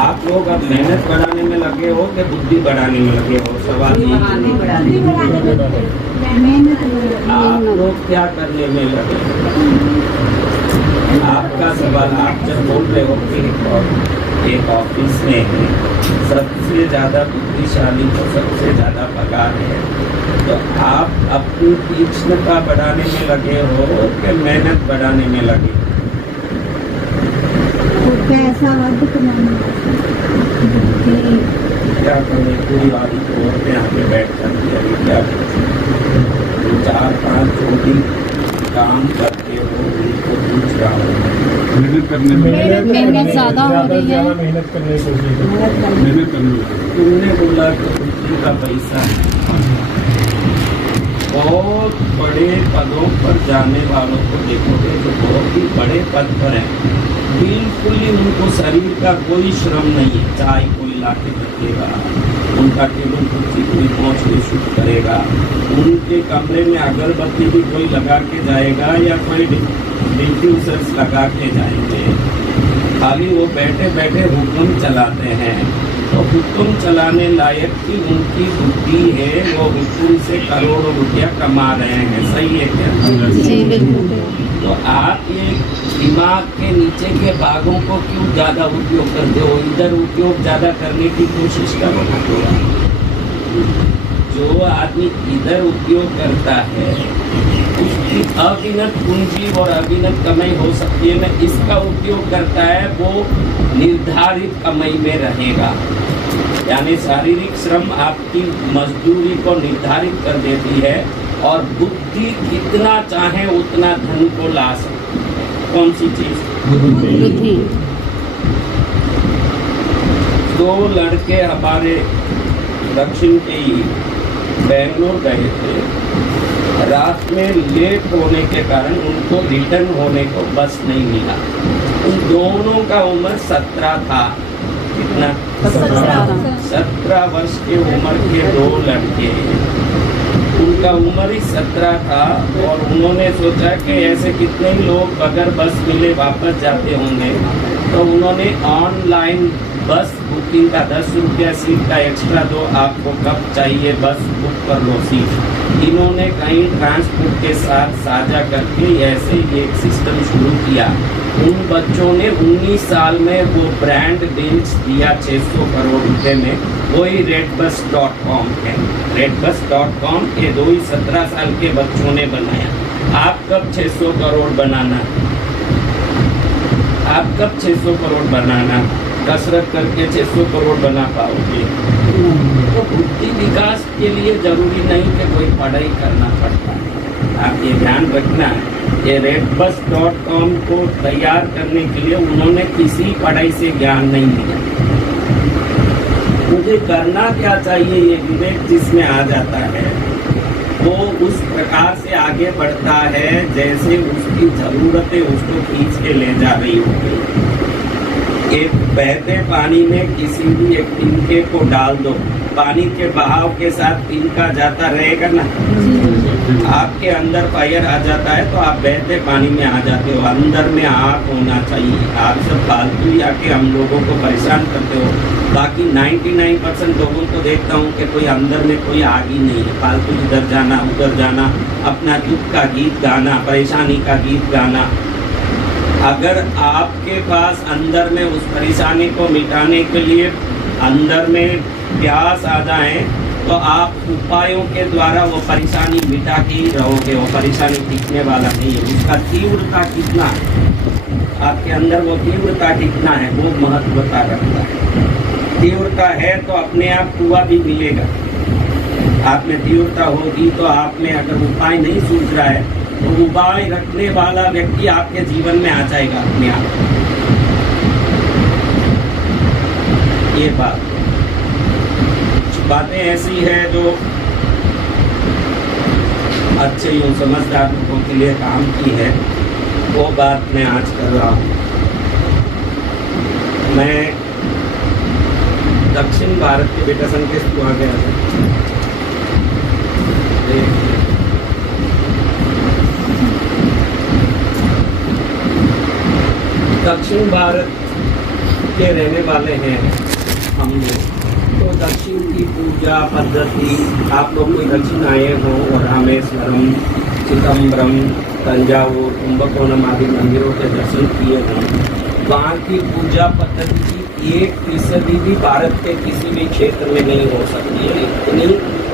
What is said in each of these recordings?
आप लोग अब मेहनत बढ़ाने में लगे हो कि बुद्धि बढ़ाने में लगे हो? सवाल ये आप लोग क्या करने में लगे? आपका सवाल, आप जब बोल रहे हो कि एक ऑफिस में सबसे ज्यादा बुद्धिशाली को सबसे ज्यादा पगार है, तो आप अपनी तीक्ष्णता बढ़ाने में लगे हो कि मेहनत बढ़ाने में लगे? पैसा क्या करें, पूरी वाली औरतें आके बैठ जाती है, अभी क्या तो 4-5 छोटी काम करते हो उनको पूछ रहा हूँ। मेहनत करने में मेहनत ज्यादा हो रही है। मेहनत करने की कोशिश मेहनत करने में। तुमने बोला कि बुद्धि का पैसा बहुत बड़े पदों पर जाने वालों को देखोगे जो बहुत ही बड़े पद पर हैं, बिल्कुल ही उनको शरीर का कोई श्रम नहीं है। चाय कोई लाके रखेगा, उनका टेबल कुर्सी कोई पहुँच के शुरू करेगा, उनके कमरे में अगरबत्ती भी कोई लगा के जाएगा या कोई डिफ्यूजर्स लगा के जाएंगे। खाली वो बैठे बैठे हुक्म चलाते हैं। तो हुक्म चलाने लायक की उनकी बुद्धि है, वो हुक्म से करोड़ों रुपया कमा रहे हैं। सही है क्या? जी बिल्कुल। तो आप ये दिमाग के नीचे के भागों को क्यों ज़्यादा उपयोग करते हो? इधर उपयोग ज़्यादा करने की कोशिश करो ना थोड़ा। जो आदमी इधर उपयोग करता है उसकी अविनत पूंजी और अविनत कमाई हो सकती है। मैं इसका उपयोग करता है वो निर्धारित कमाई में रहेगा। यानी शारीरिक श्रम आपकी मजदूरी को निर्धारित कर देती है और बुद्धि कितना चाहे उतना धन को ला सकती है। कौन सी चीज? बुद्धि। 2 लड़के हमारे दक्षिण के ही बेंगलोर गए थे। रात में लेट होने के कारण उनको रिटर्न होने को बस नहीं मिला। उन दोनों का उम्र 17 था। कितना? 17 वर्ष के उम्र के 2 लड़के, उनका उम्र ही 17 था और उन्होंने सोचा कि ऐसे कितने ही लोग बगैर बस मिले वापस जाते होंगे। तो उन्होंने ऑनलाइन बस बुकिंग का 10 रुपया सीट का एक्स्ट्रा दो, आपको कब चाहिए बस बुक कर लो सीट। इन्होंने कहीं ट्रांसपोर्ट के साथ साझा करके ऐसे ही एक सिस्टम शुरू किया। उन बच्चों ने 19 साल में वो ब्रांड डील्स दिया 600 करोड़ रुपए में। वही redbus.com है। redbus.com ये 2 ही 17 साल के बच्चों ने बनाया। आप कब 600 करोड़ बनाना? आप कब 600 करोड़ बनाना? कसरत करके 600 करोड़ बना पाओगे? तो बुद्धि विकास के लिए जरूरी नहीं कि कोई पढ़ाई करना पड़ता है। आप ये ध्यान रखना है। ये redbus.com को तैयार करने के लिए उन्होंने किसी पढ़ाई से ज्ञान नहीं लिया। मुझे करना क्या चाहिए ये विवेक जिसमें आ जाता है, वो उस प्रकार से आगे बढ़ता है जैसे उसकी जरूरतें उसको खींच के ले जा रही होगी। एक बहते पानी में किसी भी एक तिनके को डाल दो, पानी के बहाव के साथ तिनका जाता रहेगा ना। आपके अंदर फायर आ जाता है तो आप बहते पानी में आ जाते हो। अंदर में आग होना चाहिए। आप सब फालतू ही आके हम लोगों को परेशान करते हो। बाकी 99% लोगों को देखता हूँ कि कोई अंदर में कोई आग ही नहीं है। फालतू इधर जाना उधर जाना, अपना दुख का गीत गाना, परेशानी का गीत गाना। अगर आपके पास अंदर में उस परेशानी को मिटाने के लिए अंदर में प्यास आ जाए तो आप उपायों के द्वारा वो परेशानी मिटा के ही रहोगे। वो परेशानी टिकने वाला नहीं है। उसका तीव्रता कितना है, आपके अंदर वो तीव्रता कितना है वो महत्वता रखता है। तीव्रता है तो अपने आप कुआं भी मिलेगा। आप में तीव्रता होगी तो आप में अगर उपाय नहीं सूझ रहा है तो उपाय रखने वाला व्यक्ति आपके जीवन में आ जाएगा अपने आप। ये बातें ऐसी है जो अच्छे यूं समझदार लोगों के लिए काम की है, वो बात मैं आज कर रहा हूँ। मैं दक्षिण भारत के बेटा संकेत को आ गया था। दक्षिण भारत के रहने वाले हैं हम लोग, तो दक्षिण की पूजा पद्धति, आप लोग कोई दक्षिण आए हो और रामेश्वरम, चिदम्बरम, तंजावुर, कुंभकोणम आदि मंदिरों के दर्शन किए हों, वहाँ की पूजा पद्धति 1% भी भारत के किसी भी क्षेत्र में नहीं हो सकती है। इतनी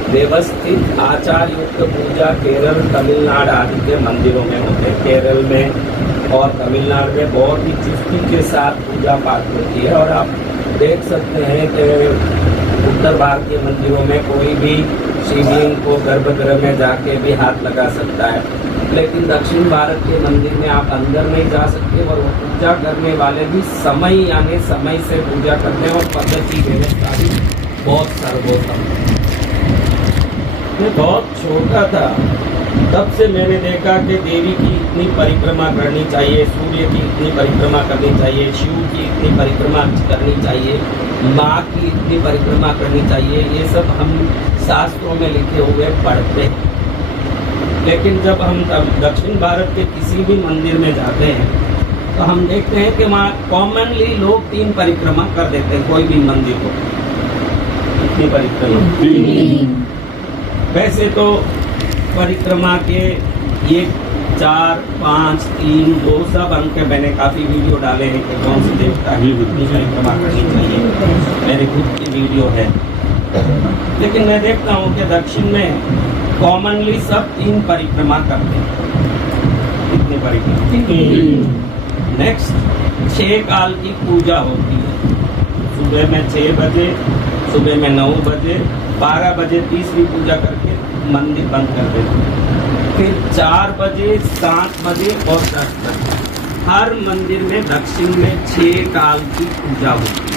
व्यवस्थित आचार युक्त पूजा केरल, तमिलनाडु आदि के मंदिरों में होते हैं। केरल में और तमिलनाडु में बहुत ही चुस्ती के साथ पूजा पाठ होती है, और आप देख सकते हैं कि उत्तर भारतीय मंदिरों में कोई भी शिवलिंग को गर्भगृह में जाके भी हाथ लगा सकता है, लेकिन दक्षिण भारत के मंदिर में आप अंदर नहीं जा सकते, और वो पूजा करने वाले भी समय यानी समय से पूजा करते हैं, और पद्धति व्यवस्था भी बहुत सर्वोत्तम। मैं बहुत छोटा था तब से मैंने देखा कि देवी की इतनी परिक्रमा करनी चाहिए, सूर्य की इतनी परिक्रमा करनी चाहिए, शिव की इतनी परिक्रमा करनी चाहिए, माँ की इतनी परिक्रमा करनी चाहिए। ये सब हम शास्त्रों में लिखे हुए पढ़ते हैं, लेकिन जब हम दक्षिण भारत के किसी भी मंदिर में जाते हैं तो हम देखते हैं कि वहाँ कॉमनली लोग 3 परिक्रमा कर देते हैं कोई भी मंदिर को। कितनी परिक्रमा? वैसे तो परिक्रमा के 1, 4, 5, 3, 2 सब अंक के मैंने काफ़ी वीडियो डाले हैं कि कौन से देवता की कितनी परिक्रमा करनी चाहिए, मेरी खुद की वीडियो है। लेकिन मैं देखता हूँ कि दक्षिण में कॉमनली सब 3 परिक्रमा करते हैं। कितनी परिक्रमा? नेक्स्ट 6 काल की पूजा होती है। सुबह में 6 बजे, सुबह में 9 बजे, 12 बजे तीसरी पूजा करके मंदिर बंद कर देते हैं। फिर 4 बजे, 7 बजे और 10 बजे हर मंदिर में दक्षिण में 6 काल की पूजा होती है।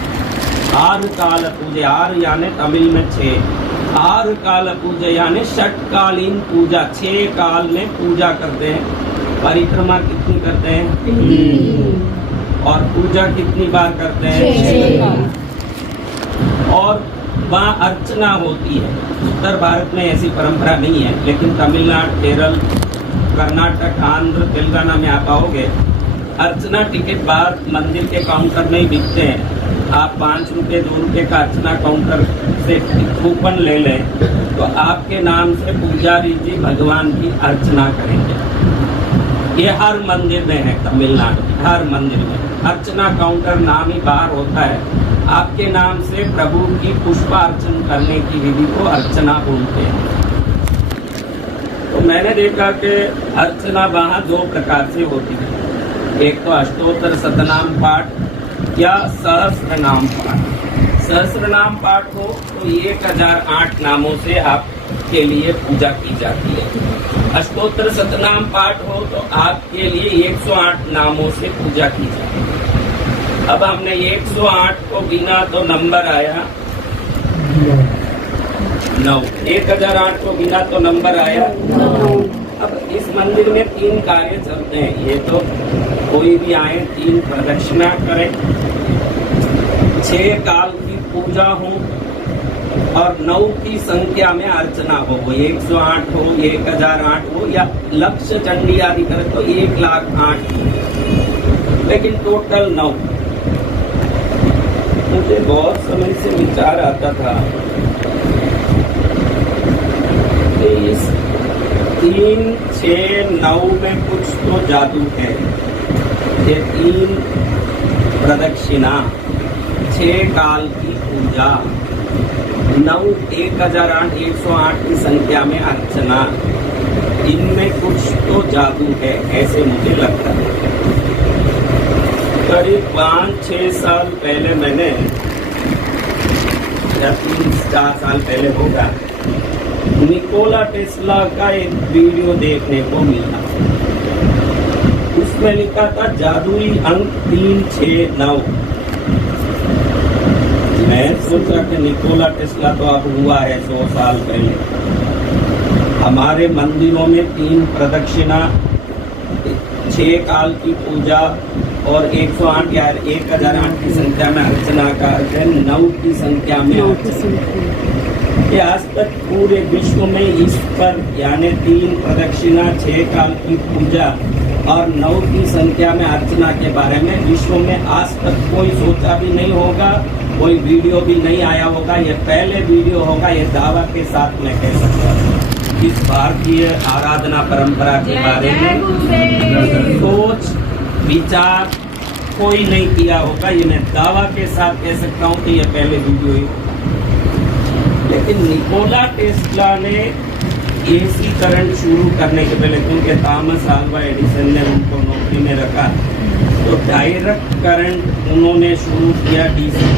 6 काल पूजा, 6 यानी तमिल में 6, 6 काल पूजा यानी षटकालीन पूजा, 6 काल में पूजा करते हैं। परिक्रमा कितनी करते हैं? और पूजा कितनी बार करते हैं? और वहाँ अर्चना होती है। उत्तर भारत में ऐसी परंपरा नहीं है, लेकिन तमिलनाडु, केरल, कर्नाटक, आंध्र, तेलंगाना में आप आओगे, अर्चना टिकट बाहर मंदिर के काउंटर में ही बिकते हैं। आप 5 रुपये 2 रुपये का अर्चना काउंटर से कूपन ले लें तो आपके नाम से पुजारी जी भगवान की अर्चना करेंगे। ये हर मंदिर में है, तमिलनाडु हर मंदिर में अर्चना काउंटर नाम ही बाहर होता है। आपके नाम से प्रभु की पुष्पार्चन करने की विधि को अर्चना बोलते हैं। तो मैंने देखा कि अर्चना वहाँ 2 प्रकार से होती है। एक तो अष्टोत्तर शतनाम पाठ या सहस्र नाम पाठ। सहस्र नाम पाठ हो तो 1008 नामों से आपके लिए पूजा की जाती है। अष्टोत्तर शतनाम पाठ हो तो आपके लिए 108 नामों से पूजा की जाती है। अब हमने 108 को गिना तो नंबर आया 9। 1008 को गिना तो नंबर आया 9। अब इस मंदिर में 3 कार्य चलते हैं। ये तो कोई भी आए 3 प्रदक्षिणा करें, 6 काल की पूजा हो और 9 की संख्या में अर्चना हो। वो 108 हो, 1008 हो या लक्ष्य चंडी आदि करे तो 1,08,000, लेकिन टोटल 9। मुझे बहुत समय से विचार आता था कि इस 3, 6, 9 में कुछ तो जादू है। ये 3 प्रदक्षिणा, 6 काल की पूजा, 9, 1008, 108 की संख्या में अर्चना, इनमें कुछ तो जादू है, ऐसे मुझे लगता है। करीब 5-6 साल पहले मैंने, या 3-4 साल पहले होगा, निकोला टेस्ला का एक वीडियो देखने को मिला। उसमें लिखा था जादुई अंक 3, 6, 9। मैं सोचा कि निकोला टेस्ला तो अब हुआ है 100 साल पहले। हमारे मंदिरों में 3 प्रदक्षिणा, 6 काल की पूजा और 108 या 1008 की संख्या में अर्चना का अर्थ है 9 की संख्या में अर्चना। ये आज तक पूरे विश्व में इस पर यानी 3 प्रदक्षिणा, 6 काल की पूजा और 9 की संख्या में अर्चना के बारे में विश्व में आज तक कोई सोचा भी नहीं होगा, कोई वीडियो भी नहीं आया होगा। ये पहले वीडियो होगा, ये दावा के साथ मैं कह सकता हूँ। इस भारतीय आराधना परंपरा के बारे में सोच विचार कोई नहीं किया होगा, ये मैं दावा के साथ कह सकता हूँ कि ये पहले वीडियो ही होगा। लेकिन निकोला टेस्ला ने एसी करंट शुरू करने के पहले, क्योंकि थॉमस अल्वा एडिसन ने उनको नौकरी में रखा, तो डायरेक्ट करंट उन्होंने शुरू किया डीसी।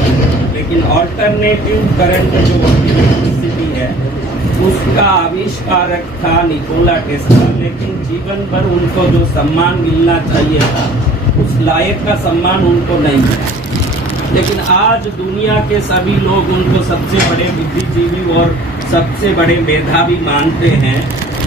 लेकिन ऑल्टरनेटिव करंट जो इलेक्ट्रिसिटी है उसका आविष्कारक था निकोला टेस्ला। लेकिन जीवन भर उनको जो सम्मान मिलना चाहिए था उस लायक का सम्मान उनको नहीं मिला। लेकिन आज दुनिया के सभी लोग उनको सबसे बड़े बुद्धिजीवी और सबसे बड़े मेधावी मानते हैं।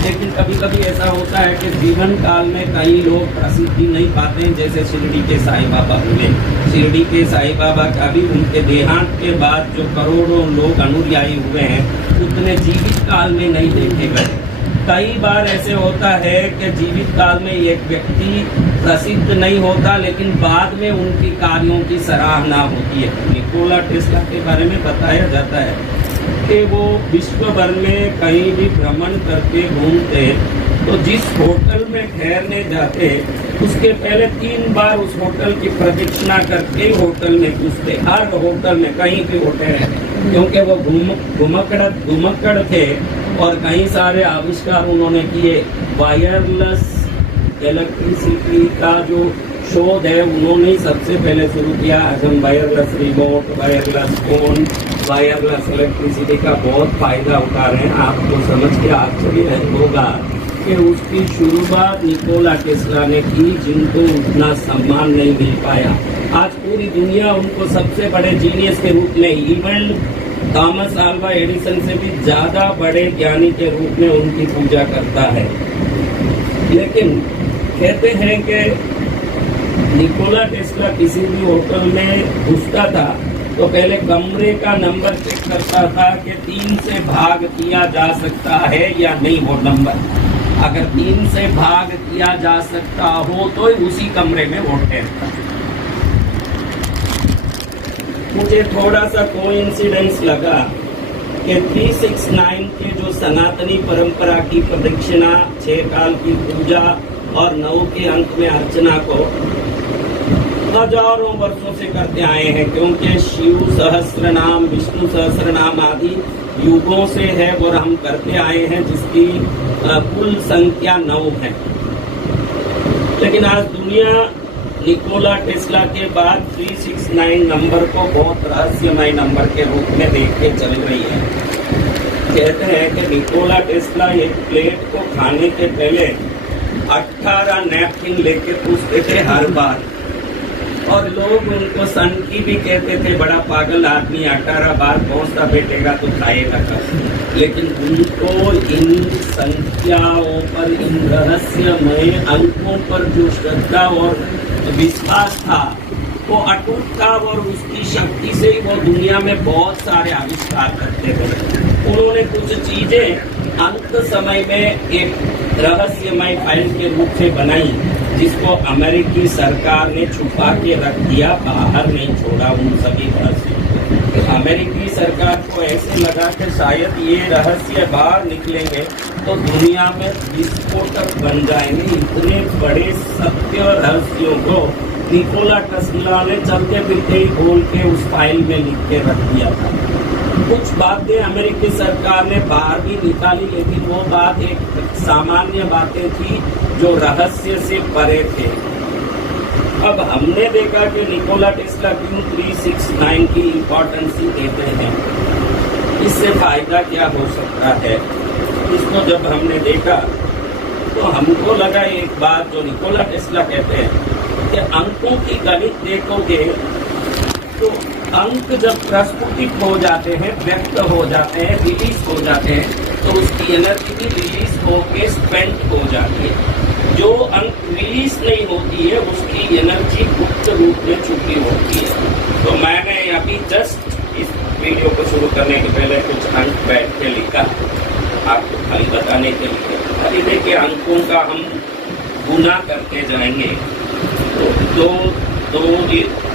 लेकिन कभी कभी ऐसा होता है कि जीवन काल में कई लोग प्रसिद्धि नहीं पाते हैं, जैसे शिरडी के साईं बाबा हुए। शिरडी के साईं बाबा का भी उनके देहांत के बाद जो करोड़ों लोग अनुयायी हुए हैं उतने जीवित काल में नहीं देखे गए। कई बार ऐसे होता है कि जीवित काल में एक व्यक्ति प्रसिद्ध नहीं होता, लेकिन बाद में उनकी कार्यों की सराहना होती है। निकोला टेस्ला के बारे में बताया जाता है कि वो विश्व भर में कहीं भी भ्रमण करके घूमते, तो जिस होटल में ठहरने जाते उसके पहले 3 बार उस होटल की प्रदक्षिणा करके होटल में घुसते। हर होटल में कहीं भी होटल है, क्योंकि वो घुमक्कड़ थे और कई सारे आविष्कार उन्होंने किए। वायरलेस इलेक्ट्रिसिटी का जो शोध है उन्होंने ही सबसे पहले शुरू किया। आज हम wireless remote, wireless phone, wireless electricity का बहुत फायदा उठा रहे हैं। आपको समझ के आश्चर्य होगा कि उसकी शुरुआत निकोला टेस्ला ने की, जिनको उतना सम्मान नहीं मिल पाया। आज पूरी दुनिया उनको सबसे बड़े जीनियस के रूप में, इवन थॉमस अल्वा एडिसन से भी ज्यादा बड़े ज्ञानी के रूप में उनकी पूजा करता है। लेकिन कहते हैं कि निकोला टेस्ला किसी भी होटल में घुसता था तो पहले कमरे का नंबर चेक करता था कि 3 से भाग किया जा सकता है या नहीं वो नंबर। अगर 3 से भाग किया जा सकता हो तो उसी कमरे में वो ठहरता। मुझे थोड़ा सा कोइंसिडेंस लगा कि 369 के जो सनातनी परंपरा की प्रदक्षिणा, 6 काल की पूजा और 9 के अंक में अर्चना को हजारों वर्षों से करते आए हैं, क्योंकि शिव सहस्त्र नाम, विष्णु सहस्त्र नाम आदि युगों से है और हम करते आए हैं, जिसकी कुल संख्या 9 है। लेकिन आज दुनिया निकोला टेस्ला के बाद 369 नंबर को बहुत रहस्यमय नंबर के रूप में देख के चल रही है। कहते हैं कि निकोला टेस्ला एक प्लेट को खाने के पहले 18 नैपकिन लेके पूछते थे हर बार, और लोग उनको सन की भी कहते थे, बड़ा पागल आदमी, 18 बार पहुंचता बैठेगा तो खाएगा कब। लेकिन उनको इन संख्याओं पर, इन रहस्यमय अंकों पर जो श्रद्धा और विश्वास था वो अटूट था, और उसकी शक्ति से ही वो दुनिया में बहुत सारे आविष्कार करते थे। उन्होंने कुछ चीजें अंत समय में एक रहस्यमय फाइल के रूप से बनाई, जिसको अमेरिकी सरकार ने छुपा के रख दिया, बाहर नहीं छोड़ा उन सभी रहस्य। अमेरिकी सरकार को ऐसे लगा कि शायद ये रहस्य बाहर निकलेंगे तो दुनिया में विस्फोटक बन जाएंगे। इतने बड़े सत्य रहस्यों को निकोला टेस्ला ने चलते फिरते ही बोल के उस फाइल में लिख के रख दिया था। कुछ बातें अमेरिकी सरकार ने बाहर भी निकाली, लेकिन वो बात एक सामान्य बातें थी जो रहस्य से परे थे। अब हमने देखा कि निकोला टेस्ला क्यों 369 की इम्पोर्टेंस देते हैं, इससे फायदा क्या हो सकता है। इसको जब हमने देखा तो हमको लगा एक बात जो निकोला टेस्ला कहते हैं कि अंकों की गणित देखोगे तो अंक जब प्रस्फुटित हो जाते हैं, व्यक्त हो जाते हैं, रिलीज हो जाते हैं, तो उसकी एनर्जी भी रिलीज होके स्पेंड हो जाती है। जो अंक रिलीज नहीं होती है उसकी एनर्जी गुप्त रूप में छुपी होती है। तो मैंने अभी जस्ट इस वीडियो को शुरू करने के पहले कुछ अंक बैठ के लिखा, आपको खाली बताने के लिए। खाली देखिए अंकों का हम गुना करते जाएंगे। तो 2,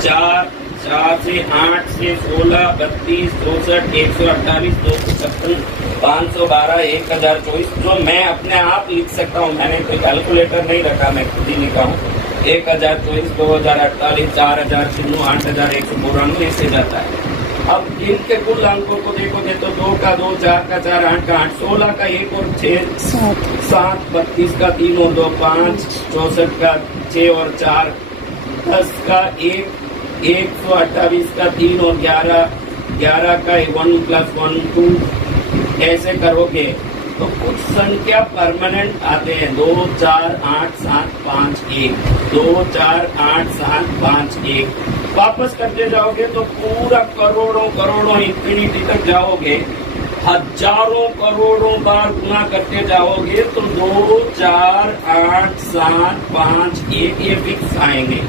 4, 4 से 8 से 16, 32, 64, 128, 256, 512, 1024 जो मैं अपने आप लिख सकता हूँ। मैंने कोई कैलकुलेटर नहीं रखा, मैं खुद ही लिखा हूँ। 1024, 2048, 4000, 8192 ऐसे जाता है। अब इनके कुल अंकों को देखोगे तो 2 का 2, 4 का 4, 8 का 8, 16 का 1 और 6, 7, 32 का 3 और 2, 5, 64 का 6 और 4, 10 का 1, 128 का 3 और 11, 11 का 1 + 1, 2 ऐसे करोगे तो कुछ संख्या परमानेंट आते हैं। 2, 4, 8, 7, 5, 1, 2, 4, 8, 7, 5, 1 वापस करते जाओगे तो पूरा करोड़ों इंफिनिटी तक जाओगे। हजारों करोड़ों बार गुना करते जाओगे तो 2, 4, 8, 7, 5, 1 ये फिक्स आएंगे।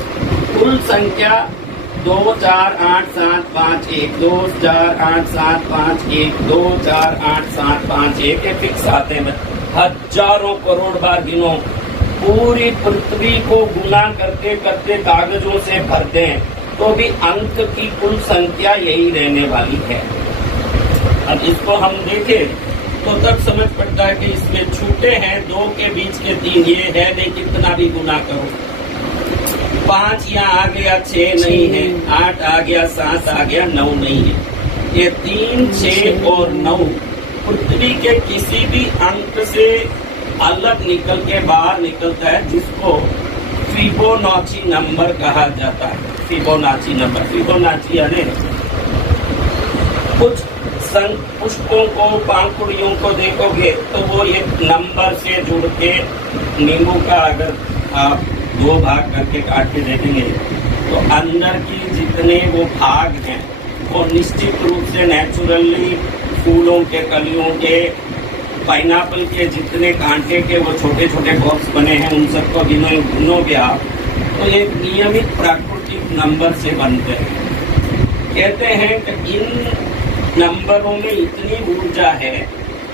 कुल संख्या 2, 4, 8, 7, 5, 1, 2, 4, 8, 7, 5, 1, 2, 4, 8, 7, 5, 1 ये फिक्स आते हैं। हजारों करोड़ बार गिनो, पूरी पृथ्वी को गुना करते करते कागजों से भरते हैं तो भी अंक की कुल संख्या यही रहने वाली है। अब इसको हम देखें तो तब समझ पड़ता है कि इसमें छूटे हैं 2 के बीच के 3, ये है नहीं कितना भी गुना करो। 5 यहाँ आ गया, 6 नहीं है, 8 आ गया, 7 आ गया, 9 नहीं है। ये 3, 6 और 9 पृथ्वी के किसी भी अंक से अलग निकल के बाहर निकलता है, जिसको फिबोनाची नंबर कहा जाता है। फिबोनाची नंबर, फिबोनाची यानी कुछ पुष्पों को, पांखुड़ियों को देखोगे तो वो एक नंबर से जुड़ के, नींबू का अगर आप 2 भाग करके काट के देखेंगे तो अंदर की जितने वो भाग हैं वो निश्चित रूप से नेचुरली फूलों के, कलियों के, पाइनएप्पल के जितने कांटे के वो छोटे छोटे बॉक्स बने हैं उन सबको गिनोगे आप तो एक नियमित प्राकृतिक नंबर से बनते हैं। कहते हैं कि इन नंबरों में इतनी ऊर्जा है,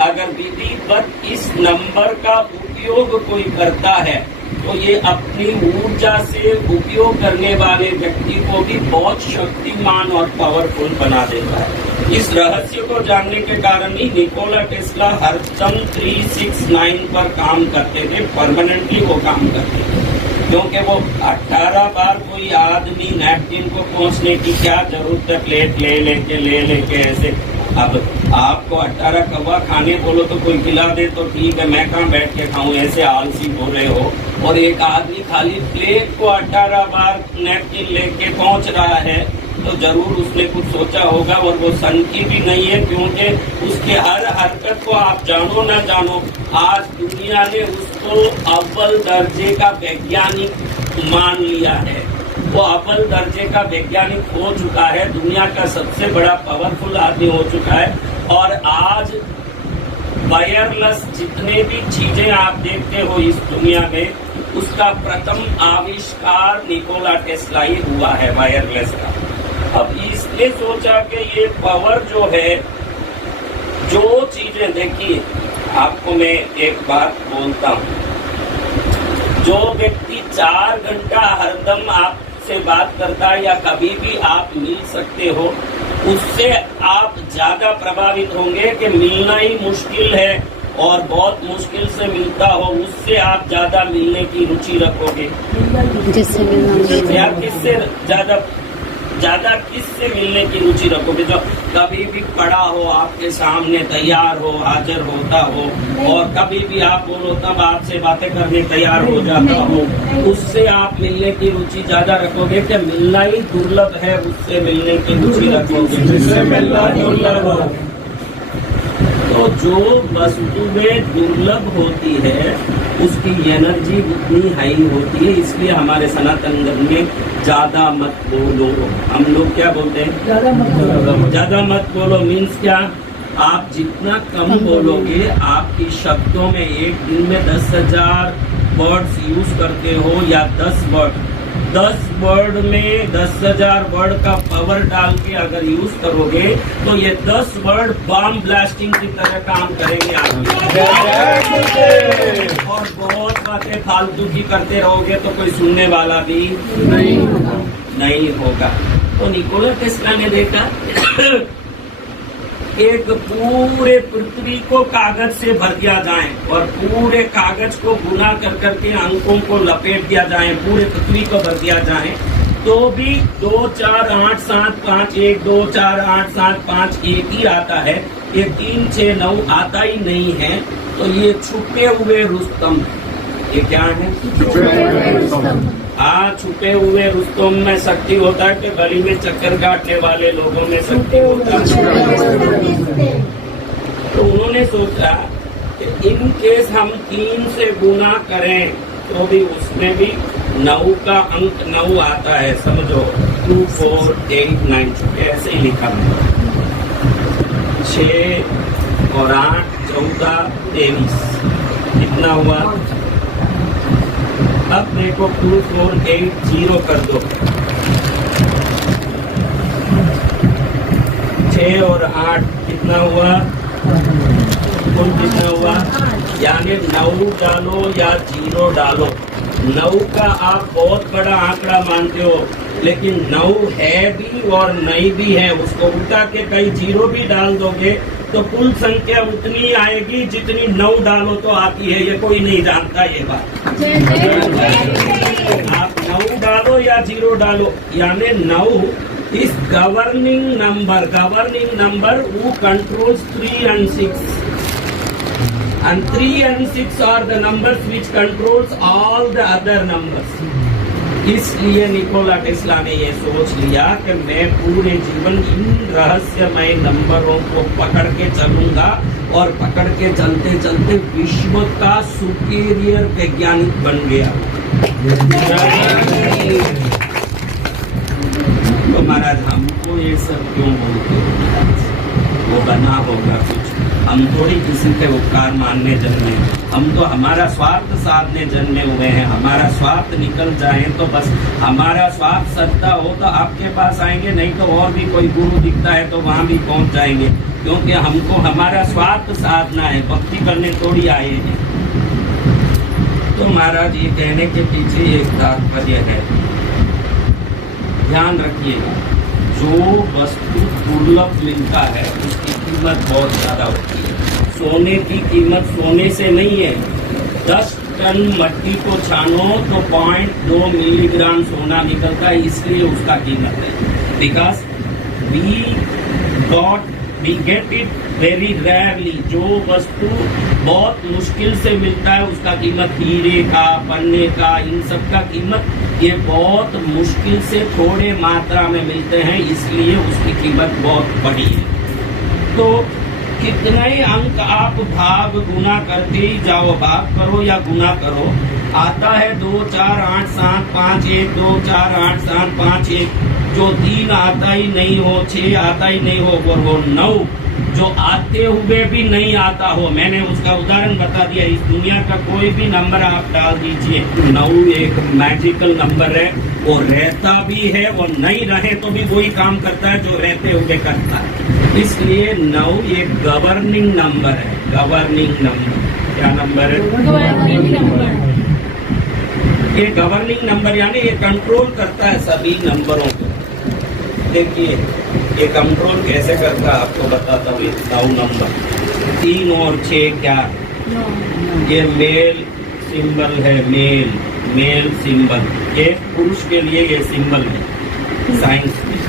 अगर विधिवत इस नंबर का उपयोग कोई करता है तो ये अपनी ऊर्जा से उपयोग करने वाले व्यक्ति को भी बहुत शक्तिमान और पावरफुल बना देता है। इस रहस्य को जानने के कारण ही निकोला टेस्ला हरदम 369 पर काम करते थे, परमानेंटली वो काम करते थे, क्योंकि वो 18 बार कोई आदमी नैपकिन को पहुंचने की क्या जरूरत है, प्लेट ले लेके ऐसे। अब आपको 18 कौवा खाने बोलो तो कोई खिला दे तो ठीक है, मैं कहाँ बैठ के खाऊं, ऐसे आलसी हो रहे हो। और एक आदमी खाली प्लेट को 18 बार नैपकिन लेके पहुंच रहा है तो जरूर उसने कुछ सोचा होगा, और वो सन की भी नहीं है, क्योंकि उसके हर हरकत को आप जानो ना जानो, आज दुनिया ने उसको अव्वल दर्जे का वैज्ञानिक मान लिया है। वो अव्वल दर्जे का वैज्ञानिक हो चुका है, दुनिया का सबसे बड़ा पावरफुल आदमी हो चुका है। और आज वायरलेस जितने भी चीजें आप देखते हो इस दुनिया में, उसका प्रथम आविष्कार निकोला टेस्ला ही हुआ है, वायरलेस का। अब इसने सोचा कि ये पावर जो है, जो चीजें, देखिए आपको मैं एक बात बोलता हूँ, जो व्यक्ति 4 घंटा हरदम आपसे बात करता है या कभी भी आप मिल सकते हो, उससे आप ज्यादा प्रभावित होंगे कि मिलना ही मुश्किल है और बहुत मुश्किल से मिलता हो, उससे आप ज्यादा मिलने की रुचि रखोगे। जिससे मिलना या किससे ज्यादा किससे मिलने की रुचि रखोगे, जो कभी भी पड़ा हो, आपके सामने तैयार हो, हाजिर होता हो, और कभी भी आप बोलो तब आपसे बातें करने तैयार हो जाता हो, उससे आप मिलने की रुचि ज्यादा रखोगे। कि मिलना ही दुर्लभ है, उससे मिलने की रुचि रखोगे, जिससे मिलना दुर्लभ हो। तो जो वस्तु में दुर्लभ होती है उसकी एनर्जी उतनी हाई होती है, इसलिए हमारे सनातन धर्म में ज्यादा मत बोलो। हम लोग क्या बोलते हैं, ज्यादा मत बोलो मीन्स क्या, आप जितना कम बोलोगे, आपकी शब्दों में एक दिन में 10,000 वर्ड्स यूज करते हो या 10 वर्ड, 10 वर्ड में 10,000 वर्ड का पावर डाल के अगर यूज करोगे तो ये 10 वर्ड बम ब्लास्टिंग की तरह काम करेंगे आपकी। और बहुत बातें फालतू की करते रहोगे तो कोई सुनने वाला भी नहीं होगा। तो निकोला टेस्ला ने देखा एक पूरे पृथ्वी को कागज से भर दिया जाए और पूरे कागज को गुना कर करके अंकों को लपेट दिया जाए, पूरे पृथ्वी को भर दिया जाए, तो भी 2 4 8 7 5 1 2 4 8 7 5 1 ही आता है। ये 3 6 9 आता ही नहीं है। तो ये छुपे हुए रुस्तम, ये क्या है? छुपे हुए रुस्तम में शक्ति होता है कि गली में चक्कर काटने वाले लोगों में शक्ति होता है। तो उन्होंने सोचा कि इन केस हम 3 से गुना करें तो भी उसमें भी 9 का अंक 9 आता है। समझो 2 4 8 9 ऐसे ही लिखा है। 6 और 8 14 23 कितना हुआ? अब देखो 2 4 8 0 कर दो। 6 और 8 कितना हुआ? कुल कितना हुआ? यानी 9 डालो या 0 डालो। 9 का आप बहुत बड़ा आंकड़ा मानते हो, लेकिन 9 है भी और नहीं भी है। उसको उठा के कहीं 0 भी डाल दोगे तो कुल संख्या उतनी आएगी जितनी 9 डालो तो आती है। ये कोई नहीं जानता ये बात। आप 9 डालो या 0 डालो, यानी 9 इस governing number who controls 3 and 6 and 3 and 6 are the numbers which controls all the other numbers। इसलिए निकोला टेस्ला ने ये सोच लिया कि मैं पूरे जीवन इन रहस्यमय नंबरों को पकड़ के चलूंगा और पकड़ के चलते चलते विश्व का सुपीरियर वैज्ञानिक बन गया। तो महाराज हमको ये सब क्यों बोलते हो? वो बना होगा कुछ। हम थोड़ी किसी के उपकार मानने जन्मे, हम तो हमारा स्वार्थ साधने जन्मे हुए हैं। हमारा स्वार्थ निकल जाए तो बस, हमारा स्वार्थ सत्ता हो तो आपके पास आएंगे, नहीं तो और भी कोई गुरु दिखता है तो वहाँ भी पहुँच जाएंगे, क्योंकि हमको हमारा स्वार्थ साधना है, भक्ति करने थोड़ी आए हैं। तो महाराज ये कहने के पीछे एक तात्पर्य है, ध्यान रखिएगा, जो वस्तु दुर्लभ मिलता है उसकी कीमत बहुत ज्यादा होती है। सोने की कीमत सोने से नहीं है। 10 टन मट्टी को छानो तो 0.2 मिलीग्राम सोना निकलता है, इसलिए उसका कीमत है। Because we get it very rarely. जो वस्तु बहुत मुश्किल से मिलता है उसका कीमत, हीरे का, पन्ने का, इन सब का कीमत ये बहुत मुश्किल से थोड़े मात्रा में मिलते हैं, इसलिए उसकी कीमत बहुत बड़ी है। तो कितना ही अंक आप भाग गुना करते ही जाओ, भाग करो या गुना करो, आता है 2 4 8 7 5 1 2 4 8 7 5 1। जो 3 आता ही नहीं हो, 6 आता ही नहीं हो, और वो 9 जो आते हुए भी नहीं आता हो। मैंने उसका उदाहरण बता दिया। इस दुनिया का कोई भी नंबर आप डाल दीजिए, 9 एक मैजिकल नंबर है, वो रहता भी है और नहीं रहे तो भी वही काम करता है जो रहते हुए करता है। इसलिए 9 एक गवर्निंग नंबर है। गवर्निंग नंबर क्या नंबर है? ये गवर्निंग नंबर यानी ये कंट्रोल करता है सभी नंबरों को। देखिए ये कंट्रोल कैसे करता है आपको बताता हूँ। 9 नंबर 3 और 6 क्या? ये मेल सिंबल है, मेल सिंबल। ये पुरुष के लिए ये सिंबल है साइंस में,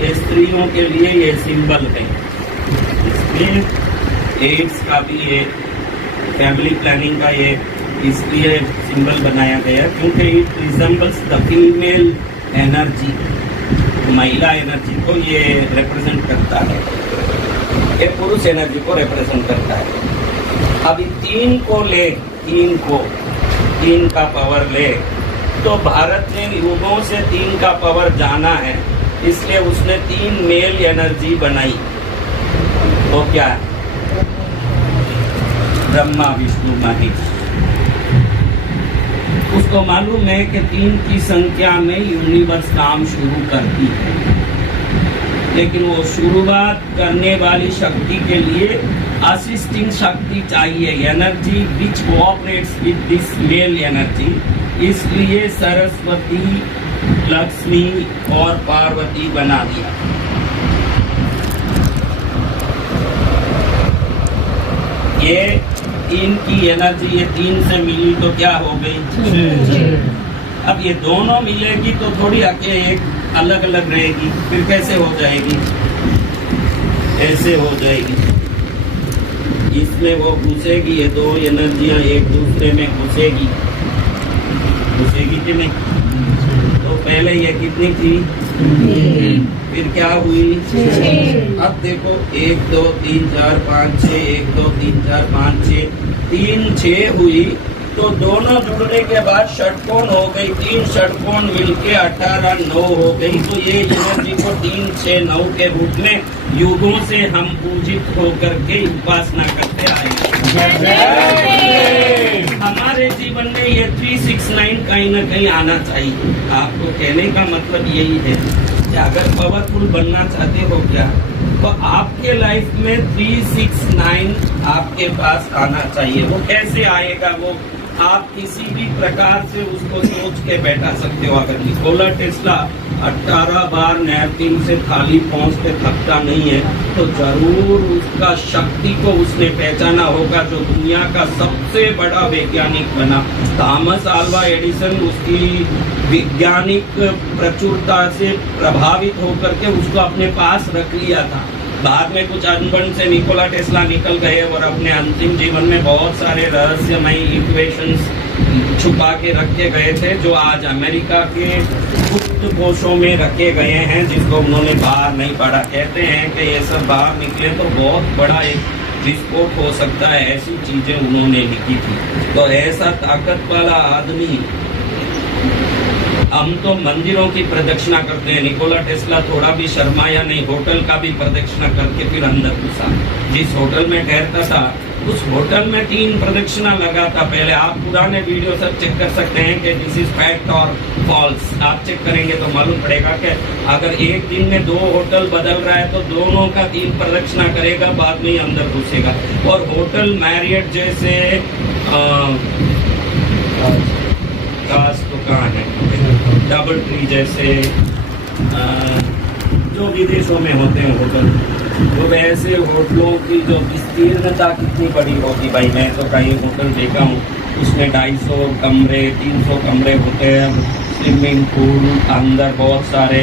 ये स्त्रियों के लिए ये सिंबल है। इसलिए एड्स का भी ये, फैमिली प्लानिंग का ये इसलिए सिंबल बनाया गया क्योंकि it resembles the female energy, महिला एनर्जी को ये रिप्रेजेंट करता है, ये पुरुष एनर्जी को रिप्रेजेंट करता है। अभी 3 को ले, 3 का पावर ले, तो भारत ने युगों से 3 का पावर जाना है, इसलिए उसने 3 मेल एनर्जी बनाई। वो क्या है? ब्रह्मा विष्णु महेश। उसको मालूम है कि 3 की संख्या में यूनिवर्स काम शुरू करती है, लेकिन वो शुरुआत करने वाली शक्ति के लिए असिस्टिंग शक्ति चाहिए, energy which cooperates with this male energy. इसलिए सरस्वती, लक्ष्मी और पार्वती बना दिया। ये 3 की एनर्जी, ये 3 से मिली तो क्या हो गई? अब ये दोनों मिलेगी तो थोड़ी आके एक अलग अलग रहेगी, फिर कैसे हो जाएगी? ऐसे हो जाएगी। इसमें वो घुसेगी, ये 2 एनर्जियां एक दूसरे में घुसेगी कि नहीं? तो पहले ये कितनी थी? फिर क्या हुई? अब देखो 1 2 3 4 5 6, 1 2 3 4 5 6, 3 6 हुई तो दोनों जुड़ने के बाद षटकोण हो गई। 3 षटकोण मिलके 18 9 हो गई। तो ये एनर्जी को 3 6 9 के रूप में युगों से हम पूजित होकर के उपासना करते आए। हमारे जीवन में ये 369 कहीं न कहीं आना चाहिए। आपको कहने का मतलब यही है कि अगर पावरफुल बनना चाहते हो क्या, तो आपके लाइफ में 369 आपके पास आना चाहिए। वो कैसे आएगा? वो आप किसी भी प्रकार से उसको सोच के बैठा सकते हो। अगर निकोला टेस्ला 18 बार नैपकिन से थाली पहुंचते थकता नहीं है, तो जरूर उसका शक्ति को उसने पहचाना होगा, जो दुनिया का सबसे बड़ा वैज्ञानिक बना। थॉमस अल्वा एडिसन उसकी वैज्ञानिक प्रचुरता से प्रभावित होकर के उसको अपने पास रख लिया था। बाद में कुछ अनबन से निकोला टेस्ला निकल गए और अपने अंतिम जीवन में बहुत सारे रहस्यमयी इक्वेशंस छुपा के रखे गए थे, जो आज अमेरिका के गुप्त कोशों में रखे गए हैं, जिसको उन्होंने बाहर नहीं पढ़ा। कहते हैं कि ये सब बाहर निकले तो बहुत बड़ा एक विस्फोट हो सकता है, ऐसी चीजें उन्होंने लिखी थी। तो ऐसा ताकत वाला आदमी, हम तो मंदिरों की प्रदक्षिणा करते हैं, निकोला टेस्ला थोड़ा भी शर्माया नहीं, होटल का भी प्रदक्षिणा करके फिर अंदर घुसा। जिस होटल में ठहरता था उस होटल में 3 प्रदक्षिणा लगा था पहले। आप पुराने वीडियो सब चेक कर सकते हैं कि दिस इज फैक्ट और फॉल्स। आप चेक करेंगे तो मालूम पड़ेगा कि अगर एक दिन में 2 होटल बदल रहा है तो दोनों का 3 प्रदक्षिणा करेगा, बाद में ही अंदर घुसेगा। और होटल मैरियट जैसे तो कहाँ है, डबल ट्री जैसे जो विदेशों में होते हैं होटल, तो वैसे होटलों की जो विस्तीर्णता कितनी बड़ी होगी भाई। मैं तो कहीं होटल देखा हूँ, उसमें 250 कमरे 300 कमरे होते हैं, स्विमिंग पूल, अंदर बहुत सारे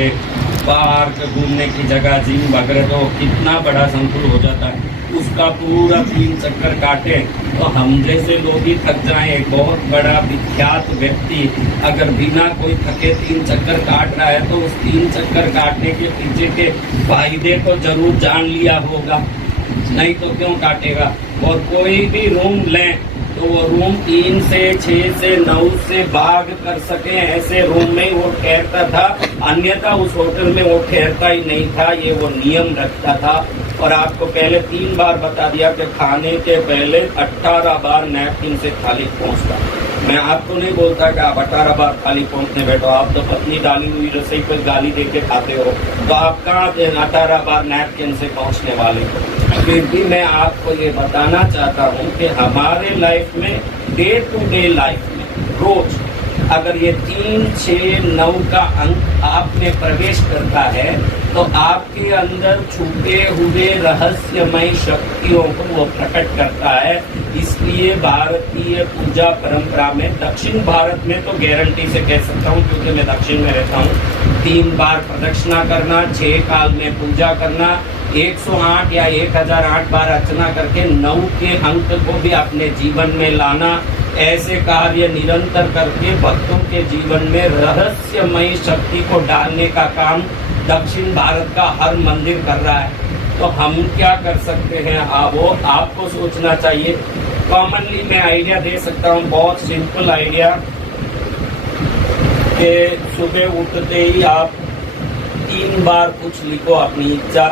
पार्क, घूमने की जगह, जिम वगैरह। तो कितना बड़ा संकुल हो जाता है, उसका पूरा 3 चक्कर काटे तो हम जैसे लोग ही थक जाएं। एक बहुत बड़ा विख्यात व्यक्ति अगर बिना कोई थके 3 चक्कर काट रहा है तो उस 3 चक्कर काटने के पीछे के फायदे को जरूर जान लिया होगा, नहीं तो क्यों काटेगा। और कोई भी रूम लें तो वो रूम 3 से 6 से 9 से भाग कर सके, ऐसे रूम में वो ठहरता था, अन्यथा उस होटल में वो ठहरता ही नहीं था। ये वो नियम रखता था। और आपको पहले 3 बार बता दिया कि खाने के पहले 18 बार नैपकिन से थाली पहुंचता। मैं आपको नहीं बोलता कि आप 18 बार थाली पहुंचने बैठो, आप तो पत्नी डाली हुई रसोई पर गाली दे के खाते हो, तो आप कहाँ 18 बार नैपकिन से पहुंचने वाले। फिर भी मैं आपको ये बताना चाहता हूँ कि हमारे लाइफ में, डे टू डे लाइफ में, रोज अगर ये 3 6 9 का अंक आप में प्रवेश करता है तो आपके अंदर छुपे हुए रहस्यमय शक्तियों को वो प्रकट करता है। इसलिए भारतीय पूजा परंपरा में, दक्षिण भारत में तो गारंटी से कह सकता हूँ क्योंकि मैं दक्षिण में रहता हूँ, 3 बार प्रदक्षिणा करना, 6 काल में पूजा करना, 108 या 1008 बार अर्चना करके 9 के अंक को भी अपने जीवन में लाना, ऐसे कार्य निरंतर करके भक्तों के जीवन में रहस्यमय शक्ति को डालने का काम दक्षिण भारत का हर मंदिर कर रहा है। तो हम क्या कर सकते हैं, वो आपको सोचना चाहिए। कॉमनली मैं आइडिया दे सकता हूँ, बहुत सिंपल आइडिया, कि सुबह उठते ही आप 3 बार कुछ लिखो अपनी इच्छा,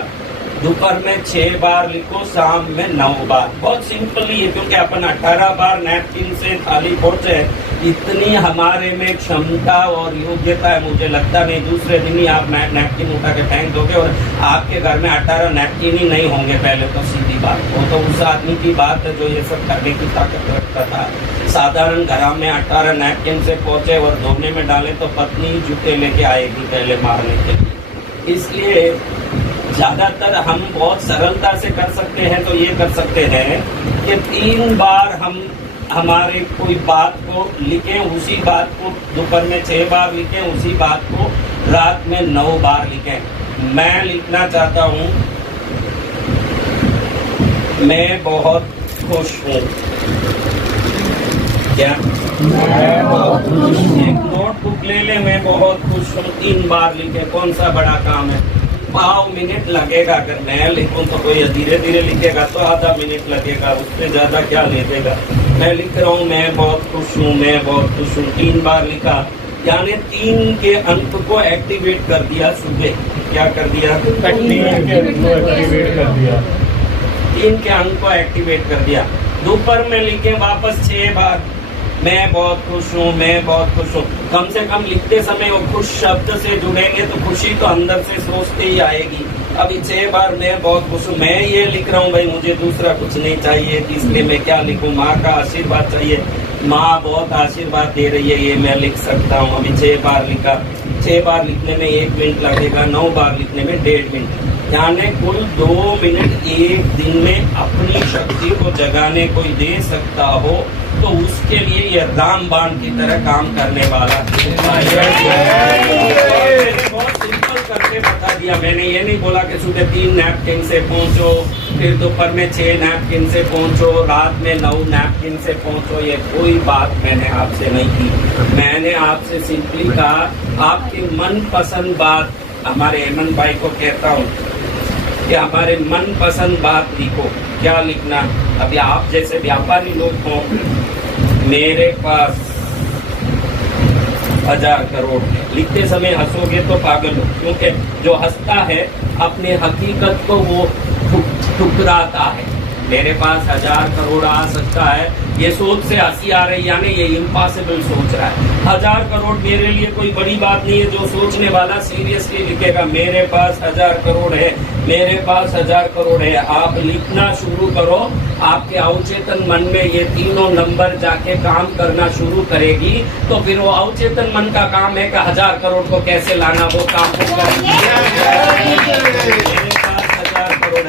दोपहर में 6 बार लिखो, शाम में 9 बार। बहुत सिंपली है, क्योंकि अपन 18 बार नैपकिन से थाली पहुंचे, इतनी हमारे में क्षमता और योग्यता है। मुझे लगता नहीं दूसरे दिन ही आप नैपकिन उठा के फेंक दोगे और आपके घर में 18 नैपकिन ही नहीं होंगे। पहले तो सीधी बात, वो तो उस आदमी की बात है जो ये सब करने की ताकत रखता था। साधारण घर में 18 नैपकिन से पहुंचे और धोने में डाले तो पत्नी ही जूते लेके आएगी पहले मारने के लिए। इसलिए ज्यादातर हम बहुत सरलता से कर सकते हैं, तो ये कर सकते हैं कि 3 बार हम हमारे कोई बात को लिखें, उसी बात को दोपहर में 6 बार लिखें, उसी बात को रात में 9 बार लिखें। मैं लिखना चाहता हूँ, मैं बहुत खुश हूँ। क्या? मैं बहुत खुश हूँ। एक नोटबुक ले ले, मैं बहुत खुश हूँ, 3 बार लिखे। कौन सा बड़ा काम है? 5 मिनट लगेगा। अगर मैं लिखूं तो कोई धीरे धीरे लिखेगा तो आधा मिनट लगेगा, उससे ज्यादा क्या लगेगा। मैं लिख रहा हूँ, मैं बहुत खुश हूँ, मैं बहुत खुश हूँ, 3 बार लिखा, यानी 3 के अंक को एक्टिवेट कर दिया। सुबह क्या कर दिया? एक्टिवेट कर दिया। 3 के अंक को एक्टिवेट कर दिया। दोपहर में लिखे वापस 6 बार, मैं बहुत खुश हूँ, मैं बहुत खुश हूँ। कम से कम लिखते समय वो खुश शब्द से जुड़ेंगे तो खुशी तो अंदर से सोचते ही आएगी। अभी 6 बार मैं बहुत खुश हूँ, मैं ये लिख रहा हूँ, भाई मुझे दूसरा कुछ नहीं चाहिए, इसलिए मैं क्या लिखूँ? माँ का आशीर्वाद चाहिए, माँ बहुत आशीर्वाद दे रही है, ये मैं लिख सकता हूँ। अभी 6 बार लिखा। 6 बार लिखने में 1 मिनट लगेगा, 9 बार लिखने में 1.5 मिनट, यानी कुल 2 मिनट एक दिन में अपनी शक्ति को जगाने कोई दे सकता हो तो उसके लिए ये रामबाण की तरह काम करने वाला बहुत सिंपल करके बता दिया। मैंने ये नहीं बोला कि सुबह 3 नैपकिन से पहुंचो, फिर दोपहर में 6 नैपकिन से पहुंचो, रात में 9 नैपकिन से पहुंचो। ये कोई बात मैंने आपसे नहीं की। मैंने आपसे सिंपली कहा आपकी मनपसंद बात, हमारे हेमंत भाई को कहता हूँ कि हमारे मनपसंद बात लिखो। क्या लिखना? अभी आप जैसे व्यापारी लोग हो, मेरे पास 1000 करोड़ है। लिखते समय हंसोगे तो पागल हो, क्योंकि जो हंसता है अपने हकीकत को वो ठुकराता है। मेरे पास 1000 करोड़ आ सकता है, ये सोच से हंसी आ रही, यानी ये इम्पॉसिबल सोच रहा है। 1000 करोड़ मेरे लिए कोई बड़ी बात नहीं है। जो सोचने वाला सीरियसली लिखेगा, मेरे पास 1000 करोड़ है, मेरे पास 1000 करोड़ है। आप लिखना शुरू करो, आपके अवचेतन मन में ये तीनों नंबर जाके काम करना शुरू करेगी, तो फिर वो अवचेतन मन का काम है कि 1000 करोड़ को कैसे लाना, वो काम को करेगी।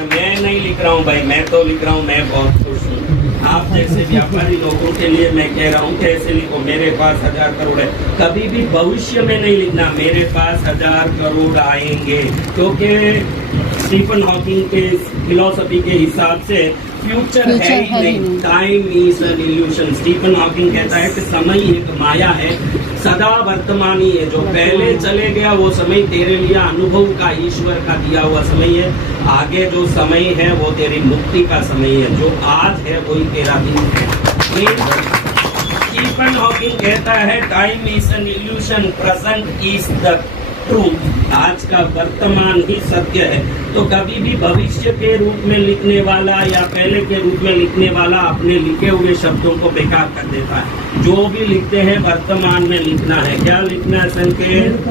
मैं नहीं लिख रहा हूँ भाई, मैं तो लिख रहा हूँ मैं बहुत खुश हूँ। आप जैसे व्यापारी लोगों के लिए मैं कह रहा हूँ कि ऐसे लिखो, मेरे पास 1000 करोड़ है। कभी भी भविष्य में नहीं लिखना मेरे पास 1000 करोड़ आएंगे, क्योंकि स्टीफन हॉकिंग के फिलॉसफी के हिसाब से फ्यूचर है ही नहीं, time is an illusion. Stephen Hawking कहता है कि समय एक माया है, सदा वर्तमानी है। जो पहले चले गया वो समय तेरे लिए अनुभव का, ईश्वर का दिया हुआ समय है। आगे जो समय है वो तेरी मुक्ति का समय है। जो आज है वही तेरा दिन है। स्टीफन हॉकिंग कहता है time is an evolution, present is the truth. आज का वर्तमान ही सत्य है। तो कभी भी भविष्य के रूप में लिखने वाला या पहले के रूप में लिखने वाला अपने लिखे हुए शब्दों को बेकार कर देता है। जो भी लिखते हैं वर्तमान में लिखना है। क्या लिखना है? संकेत।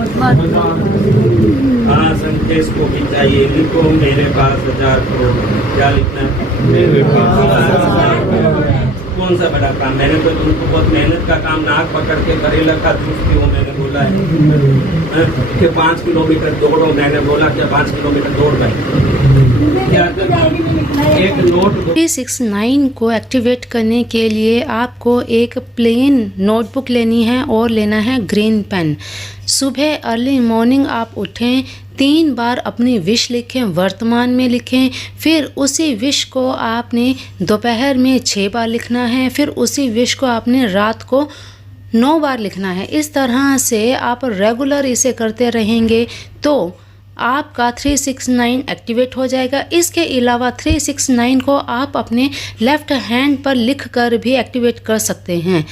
हाँ, संकेत को भी चाहिए। लिखो मेरे पास 1000 करोड़। क्या लिखना है? मेरे पास। कौन सा बड़ा काम? मैंने तो तुमको बहुत मेहनत का काम नाक पकड़ के करेला का जूस पियो मैंने बोला है कि 5 किलोमीटर दौड़ो। मैंने बोला कि 5 किलोमीटर दौड़ गए। क्या एक नोट 369 को एक्टिवेट करने के लिए आपको एक प्लेन नोटबुक लेनी है और लेना है ग्रीन पेन। सुबह अर्ली मॉर्निंग आप उठें, 3 बार अपनी विश लिखें, वर्तमान में लिखें। फिर उसी विश को आपने दोपहर में 6 बार लिखना है। फिर उसी विश को आपने रात को 9 बार लिखना है। इस तरह से आप रेगुलर इसे करते रहेंगे तो आपका 369 एक्टिवेट हो जाएगा। इसके अलावा 369 को आप अपने लेफ़्ट हैंड पर लिख कर भी एक्टिवेट कर सकते हैं।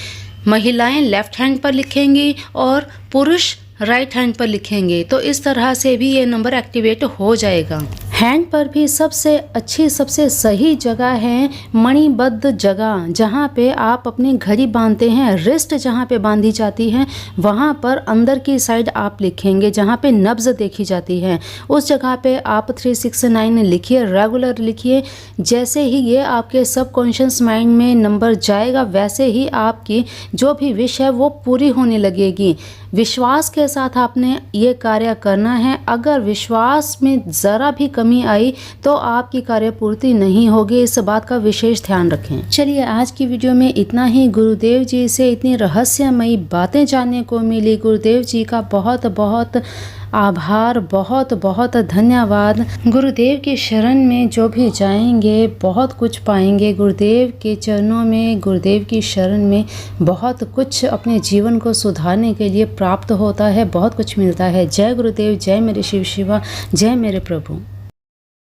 महिलाएं लेफ़्ट हैंड पर लिखेंगी और पुरुष राइट हैंड पर लिखेंगे, तो इस तरह से भी ये नंबर एक्टिवेट हो जाएगा। हैंड पर भी सबसे अच्छी सबसे सही जगह है मणिबद्ध जगह, जहाँ पे आप अपनी घड़ी बांधते हैं। रिस्ट जहाँ पे बांधी जाती है वहाँ पर अंदर की साइड आप लिखेंगे, जहाँ पे नब्ज देखी जाती है उस जगह पे आप 369 लिखिए, रेगुलर लिखिए। जैसे ही ये आपके सबकॉन्शियस माइंड में नंबर जाएगा वैसे ही आपकी जो भी विश है वो पूरी होने लगेगी। विश्वास के साथ आपने ये कार्य करना है। अगर विश्वास में ज़रा भी कमी आई तो आपकी कार्य पूर्ति नहीं होगी, इस बात का विशेष ध्यान रखें। चलिए आज की वीडियो में इतना ही। गुरुदेव जी से इतनी रहस्यमयी बातें जानने को मिली। गुरुदेव जी का बहुत बहुत आभार, बहुत बहुत धन्यवाद। गुरुदेव की शरण में जो भी जाएंगे बहुत कुछ पाएंगे। गुरुदेव के चरणों में, गुरुदेव की शरण में बहुत कुछ अपने जीवन को सुधारने के लिए प्राप्त होता है, बहुत कुछ मिलता है। जय गुरुदेव, जय मेरे शिव शिवा, जय मेरे प्रभु।